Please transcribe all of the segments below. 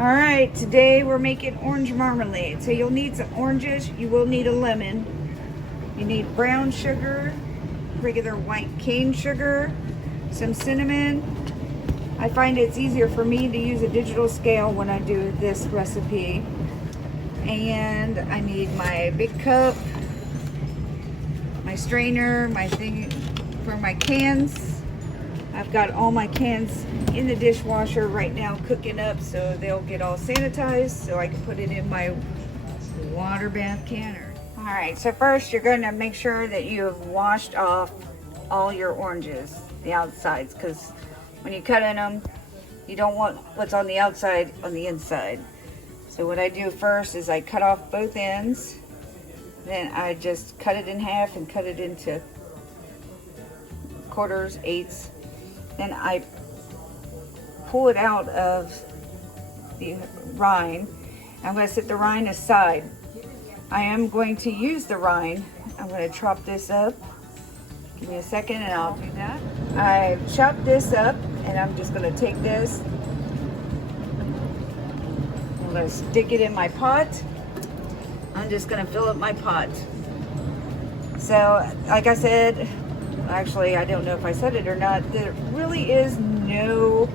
All right, today we're making orange marmalade. So you'll need some oranges, you will need a lemon, you need brown sugar, regular white cane sugar, some cinnamon. I find it's easier for me to use a digital scale when I do this recipe. And I need my big cup, my strainer, my thing for my cans. I've got all my cans in the dishwasher right now cooking up, so they'll get all sanitized so I can put it in my water bath canner. All right, so first you're going to make sure that you have washed off all your oranges, the outsides, because when you cut in them, you don't want what's on the outside on the inside. So what I do first is I cut off both ends, then I just cut it in half and cut it into quarters, eighths. Then I pull it out of the rind. I'm going to set the rind aside. I am going to use the rind. I'm going to chop this up. Give me a second and I'll do that. I've chopped this up and I'm just going to take this. I'm going to stick it in my pot. I'm just going to fill up my pot. So, like I said, actually, I don't know if I said it or not, there really is no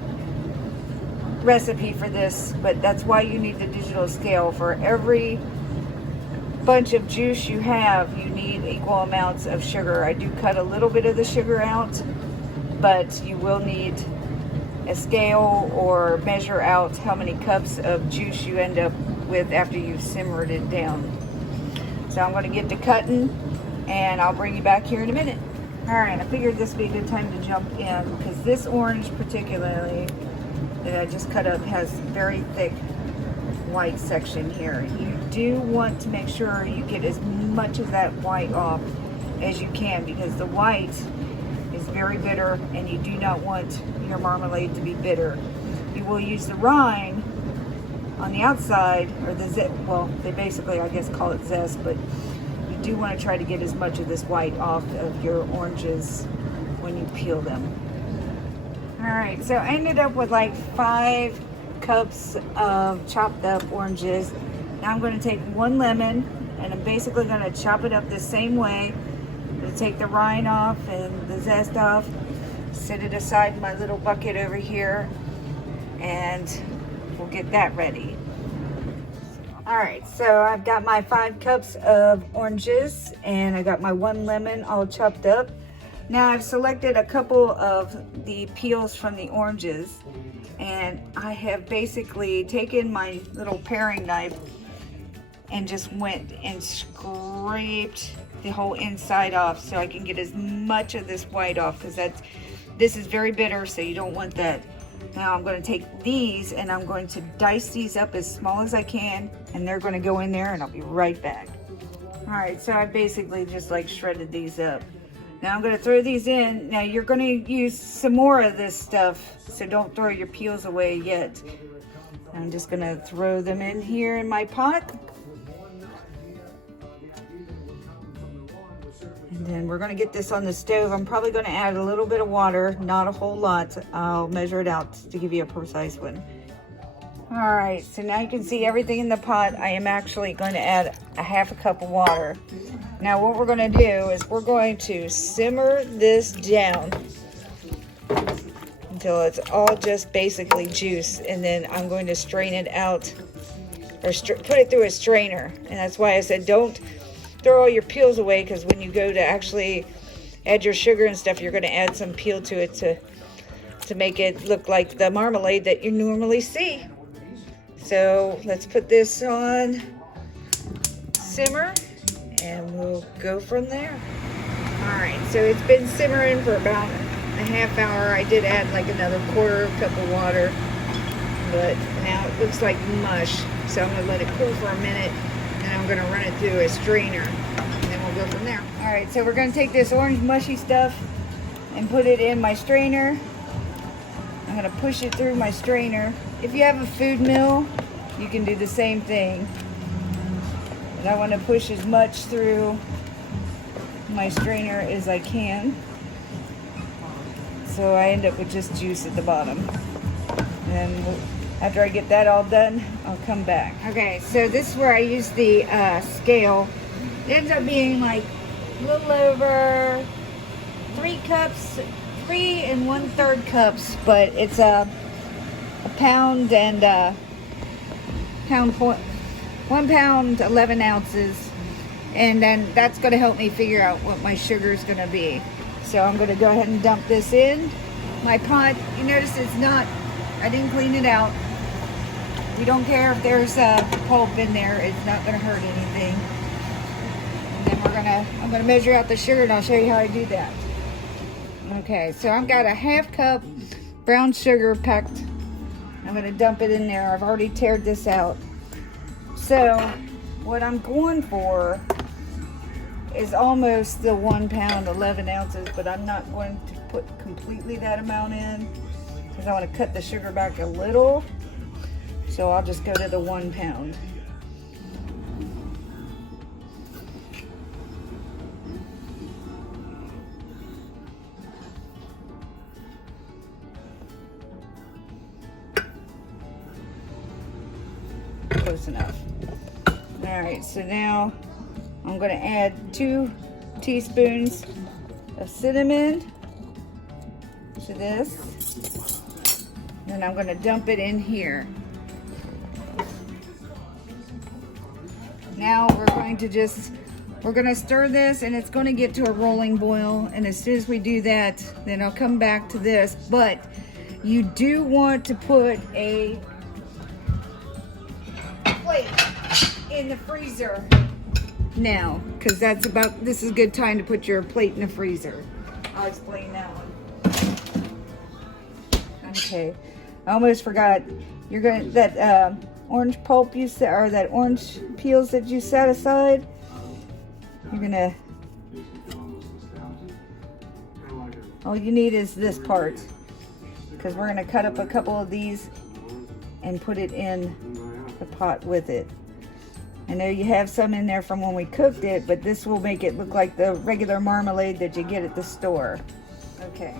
recipe for this, but that's why you need the digital scale. For every bunch of juice you have, you need equal amounts of sugar. I do cut a little bit of the sugar out, but you will need a scale or measure out how many cups of juice you end up with after you've simmered it down. So I'm going to get to cutting and I'll bring you back here in a minute. All right, I figured this would be a good time to jump in because this orange particularly that I just cut up has very thick white section here. You do want to make sure you get as much of that white off as you can because the white is very bitter and you do not want your marmalade to be bitter. You will use the rind on the outside, or the zest, well, they basically, I guess, call it zest, but you do want to try to get as much of this white off of your oranges when you peel them. All right, so I ended up with like 5 cups of chopped up oranges. Now I'm going to take 1 lemon and I'm basically going to chop it up the same way. I'm going to take the rind off and the zest off, set it aside in my little bucket over here, and we'll get that ready. All right, so I've got my 5 cups of oranges and I got my 1 lemon all chopped up. Now I've selected a couple of the peels from the oranges and I have basically taken my little paring knife and just went and scraped the whole inside off so I can get as much of this white off because this is very bitter, so you don't want that. Now I'm going to take these and I'm going to dice these up as small as I can and they're going to go in there and I'll be right back. All right, so I basically just like shredded these up. Now I'm going to throw these in. Now you're going to use some more of this stuff, so don't throw your peels away yet. I'm just going to throw them in here in my pot. And then we're going to get this on the stove. I'm probably going to add a little bit of water, not a whole lot. I'll measure it out to give you a precise one. All right, so now you can see everything in the pot. I am actually going to add a 1/2 cup of water. Now what we're going to do is we're going to simmer this down until it's all just basically juice, and then I'm going to strain it out or put it through a strainer. And that's why I said don't throw all your peels away, because when you go to actually add your sugar and stuff, you're going to add some peel to it to make it look like the marmalade that you normally see. So let's put this on simmer and we'll go from there. All right, so it's been simmering for about a 1/2 hour. I did add like another 1/4 cup of water, but now it looks like mush. So I'm gonna let it cool for a minute and I'm gonna run it through a strainer and then we'll go from there. All right, so we're gonna take this orange mushy stuff and put it in my strainer. I'm gonna push it through my strainer. If you have a food mill, you can do the same thing. But I want to push as much through my strainer as I can. So I end up with just juice at the bottom. And After I get that all done, I'll come back. Okay, so this is where I use the scale. It ends up being like a little over 3 cups, 3 1/3 cups, but it's a pound and 1 pound 11 ounces, and then that's going to help me figure out what my sugar is going to be. So I'm going to go ahead and dump this in my pot. You notice it's not, I didn't clean it out. We don't care if there's pulp in there, it's not going to hurt anything. And then I'm going to measure out the sugar, and I'll show you how I do that. Okay, so I've got a 1/2 cup brown sugar packed. I'm going to dump it in there. I've already tared this out. So what I'm going for is almost the 1 pound 11 ounces, but I'm not going to put completely that amount in because I want to cut the sugar back a little. So I'll just go to the 1 pound. Close enough. All right, so now I'm going to add 2 teaspoons of cinnamon to this. Then I'm going to dump it in here. Now we're going to stir this, and it's going to get to a rolling boil. And as soon as we do that, then I'll come back to this. But you do want to put a plate in the freezer now, because this is a good time to put your plate in the freezer. I'll explain that one. Okay, I almost forgot. You're going to orange pulp you set, or that orange peels that you set aside. You're gonna. All you need is this part, because we're gonna cut up a couple of these and put it in the pot with it. I know you have some in there from when we cooked it, but this will make it look like the regular marmalade that you get at the store. Okay,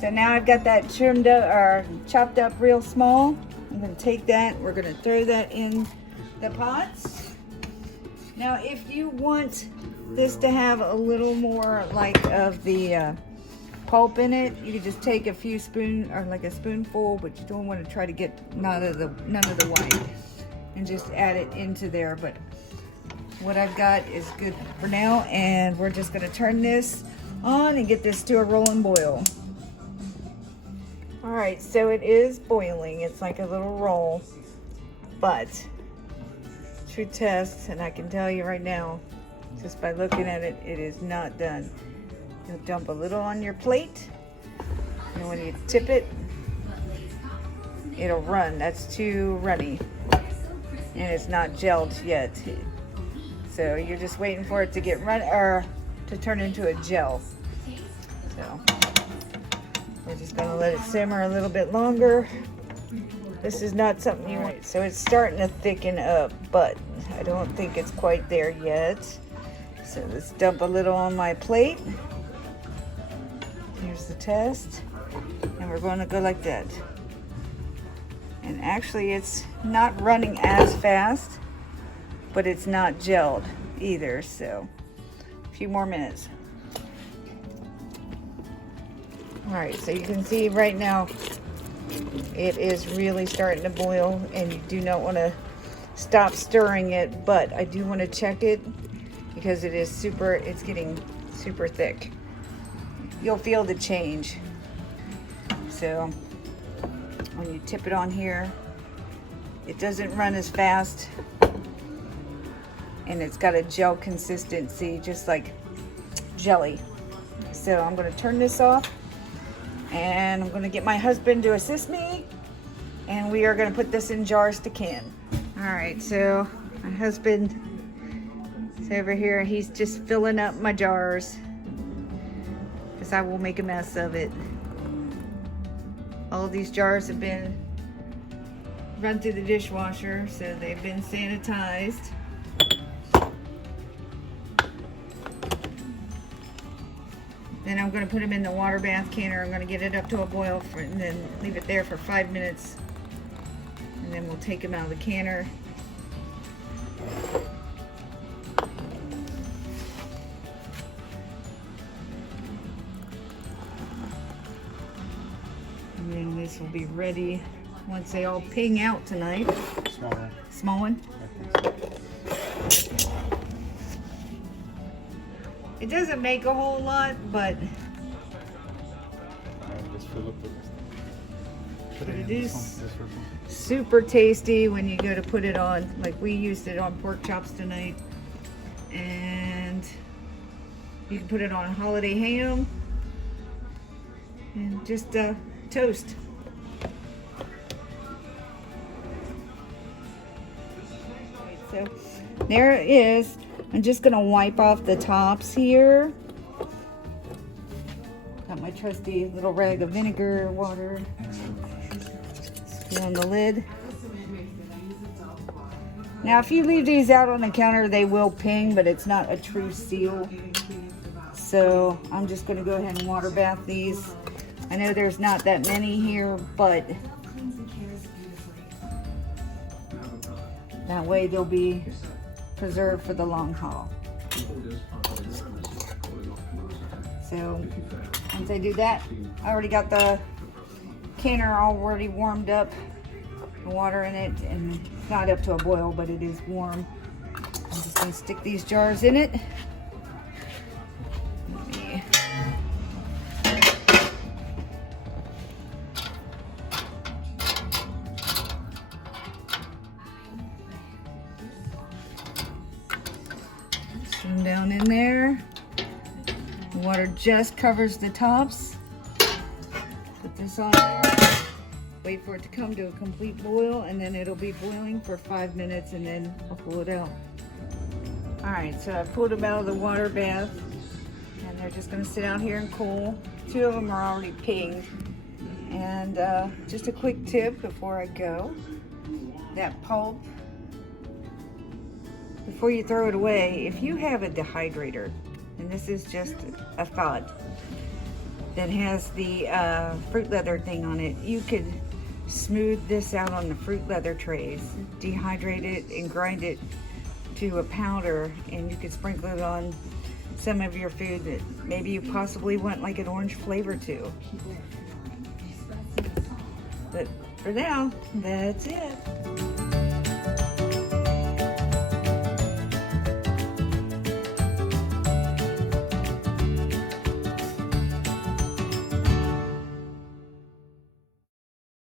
so now I've got that trimmed up or chopped up real small. I'm going to take that, we're going to throw that in the pots. Now if you want this to have a little more like of the pulp in it, you can just take a few or like a spoonful, but you don't want to try to get none of the white, and just add it into there. But what I've got is good for now, and we're just going to turn this on and get this to a rolling boil. All right, so it is boiling. It's like a little roll, but true test, and I can tell you right now, just by looking at it, it is not done. You'll dump a little on your plate, and when you tip it, it'll run. That's too runny, and it's not gelled yet. So you're just waiting for it to get or to turn into a gel. So we're just gonna let it simmer a little bit longer. This is not something you want. So it's starting to thicken up, but I don't think it's quite there yet. So let's dump a little on my plate. Here's the test. And we're going to go like that. And actually it's not running as fast, but it's not gelled either. So a few more minutes. All right, so you can see right now it is really starting to boil, and you do not want to stop stirring it, but I do want to check it because it's getting super thick. You'll feel the change. So when you tip it on here, it doesn't run as fast, and it's got a gel consistency, just like jelly. So I'm going to turn this off, and I'm going to get my husband to assist me, and we are going to put this in jars to can. All right, so my husband is over here. He's just filling up my jars because I will make a mess of it. All these jars have been run through the dishwasher, so they've been sanitized. Then I'm going to put them in the water bath canner. I'm going to get it up to a boil and then leave it there for 5 minutes And then we'll take them out of the canner. And then this will be ready once they all ping out tonight. Small one. Small one? It doesn't make a whole lot, but Just fill up the rest. Put it in it this is one, this one. super tasty when you go to put it on. Like we used it on pork chops tonight. And you can put it on holiday ham and just toast. So there it is. I'm just gonna wipe off the tops here. Got my trusty little rag of vinegar, water. Put on the lid. Now if you leave these out on the counter, they will ping, but it's not a true seal. So I'm just gonna go ahead and water bath these. I know there's not that many here, but that way they'll be preserved for the long haul. So once I do that, I already got the canner already warmed up, the water in it, and it's not up to a boil, but it is warm. I'm just gonna stick these jars in it. Let me them down in there. The water just covers the tops. Put this on there. Wait for it to come to a complete boil, and then it'll be boiling for 5 minutes, and then I'll pull it out. All right, so I pulled them out of the water bath, and they're just gonna sit out here and cool. 2 of them are already pinged. And just a quick tip before I go, that pulp, before you throw it away, if you have a dehydrator, and this is just a thought, that has the fruit leather thing on it, you could smooth this out on the fruit leather trays, dehydrate it and grind it to a powder, and you could sprinkle it on some of your food that maybe you possibly want like an orange flavor to. But for now, that's it.